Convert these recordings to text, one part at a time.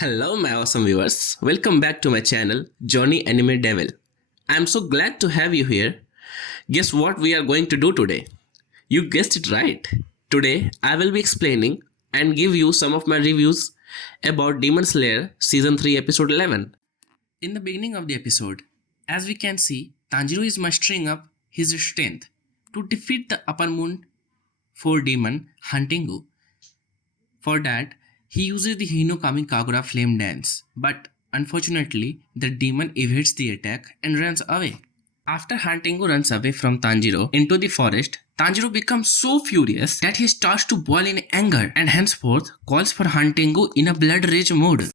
Hello, my awesome viewers. Welcome back to my channel, Johnny Anime Devil. I'm so glad to have you here. Guess what we are going to do today? You guessed it right. Today, I will be explaining and give you some of my reviews about Demon Slayer Season 3 Episode 11. In the beginning of the episode, as we can see, Tanjiro is mustering up his strength to defeat the Upper Moon 4 demon Hantengu. For that, he uses the Hinokami Kagura flame dance, but unfortunately, the demon evades the attack and runs away. After Hantengu runs away from Tanjiro into the forest, Tanjiro becomes so furious that he starts to boil in anger and henceforth calls for Hantengu in a blood rage mode.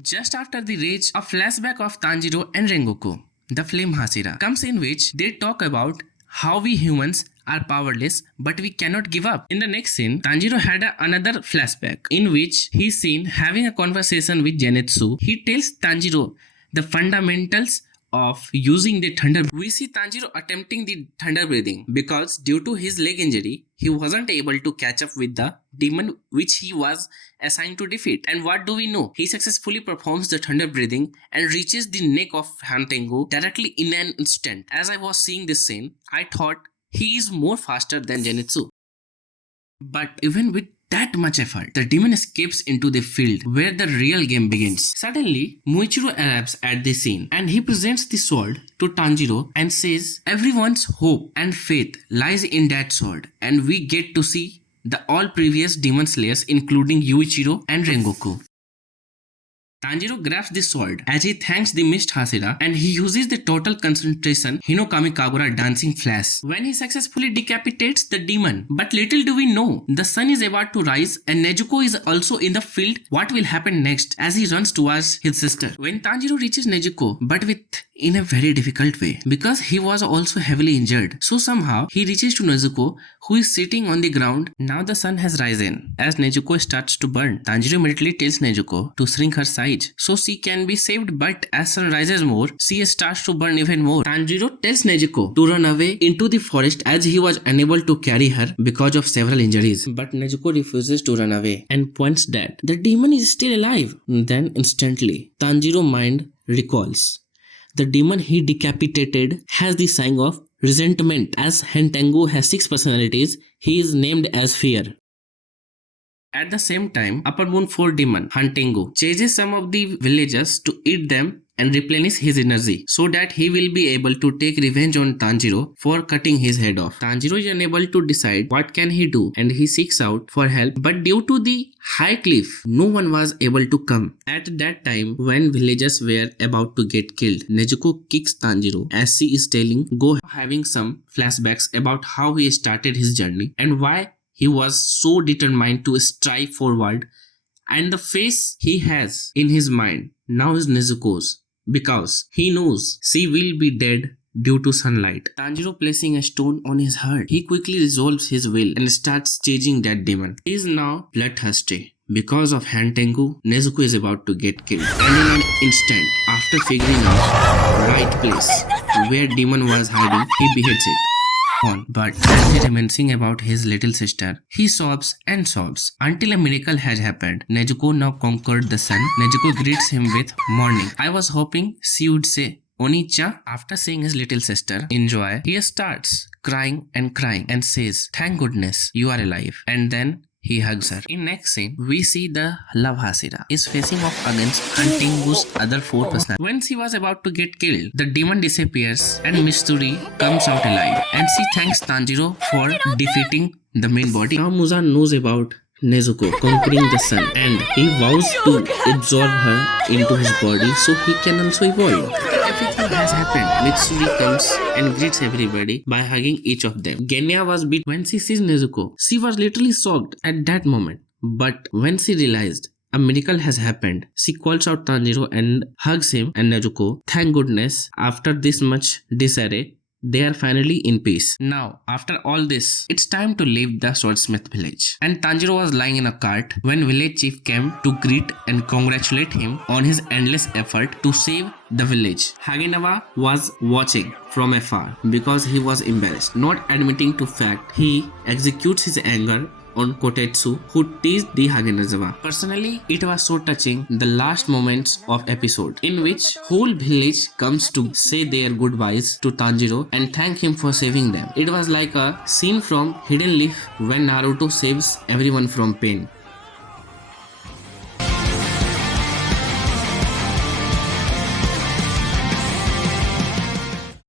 Just after the rage, a flashback of Tanjiro and Rengoku, the Flame Hashira, comes in which they talk about how we humans are powerless but we cannot give up. In the next scene, Tanjiro had another flashback in which he's seen having a conversation with Zenitsu. He tells Tanjiro the fundamentals of using the thunder. We see Tanjiro attempting the thunder breathing because due to his leg injury, he wasn't able to catch up with the demon which he was assigned to defeat. And what do we know? He successfully performs the thunder breathing and reaches the neck of Hantengu directly in an instant. As I was seeing this scene, I thought he is more faster than Zenitsu. But even with that much effort, the demon escapes into the field where the real game begins. Suddenly, Muichiro arrives at the scene and he presents the sword to Tanjiro and says everyone's hope and faith lies in that sword, and we get to see the all previous demon slayers including Yuichiro and Rengoku. Tanjiro grabs the sword as he thanks the Mist Hashira and he uses the total concentration Hinokami Kagura dancing flash when he successfully decapitates the demon. But little do we know, the sun is about to rise and Nezuko is also in the field. What will happen next as he runs towards his sister? When Tanjiro reaches Nezuko, but in a very difficult way because he was also heavily injured. So somehow he reaches to Nezuko who is sitting on the ground. Now the sun has risen as Nezuko starts to burn. Tanjiro immediately tells Nezuko to shrink her size so she can be saved, but as sun rises more, she starts to burn even more. Tanjiro tells Nezuko to run away into the forest as he was unable to carry her because of several injuries. But Nezuko refuses to run away and points that the demon is still alive. Then instantly, Tanjiro's mind recalls the demon he decapitated has the sign of resentment. As Hantengu has 6 personalities, he is named as Fear. At the same time, Upper Moon 4 demon Hantengu chases some of the villagers to eat them and replenish his energy so that he will be able to take revenge on Tanjiro for cutting his head off. Tanjiro is unable to decide what can he do and he seeks out for help, but due to the high cliff, no one was able to come. At that time, when villagers were about to get killed, Nezuko kicks Tanjiro as she is telling Go, having some flashbacks about how he started his journey and why he was so determined to strive forward, and the face he has in his mind now is Nezuko's because he knows she will be dead due to sunlight. Tanjiro placing a stone on his heart, he quickly resolves his will and starts chasing that demon. He is now bloodthirsty. Because of Hantengu, Nezuko is about to get killed. And in an instant, after figuring out right place where demon was hiding, he beheads it. But as he reminiscing about his little sister, he sobs and sobs until a miracle has happened. Nezuko now conquered the sun. Nezuko greets him with morning. I was hoping she would say Onicha. After seeing his little sister enjoy, he starts crying and says, thank goodness you are alive. And then he hugs her. In next scene, we see the Love Hashira is facing off against Hantengu's other 4 personalities. When she was about to get killed, the demon disappears and Mitsuri comes out alive and she thanks Tanjiro for defeating the main body. Now Muzan knows about Nezuko conquering the sun and he vows to absorb her into his body so he can also evolve. Everything has happened. Mitsuri comes and greets everybody by hugging each of them. Genya was beat when she sees Nezuko. She was literally shocked at that moment. But when she realized a miracle has happened, she calls out Tanjiro and hugs him and Nezuko. Thank goodness, after this much disarray, they are finally in peace. Now, after all this, it's time to leave the swordsmith village. And Tanjiro was lying in a cart when village chief came to greet and congratulate him on his endless effort to save the village. Hagenawa was watching from afar because he was embarrassed. Not admitting to fact, he executes his anger on Kotetsu who teased the Hagenazawa. Personally, it was so touching the last moments of episode in which whole village comes to say their goodbyes to Tanjiro and thank him for saving them. It was like a scene from Hidden Leaf when Naruto saves everyone from pain.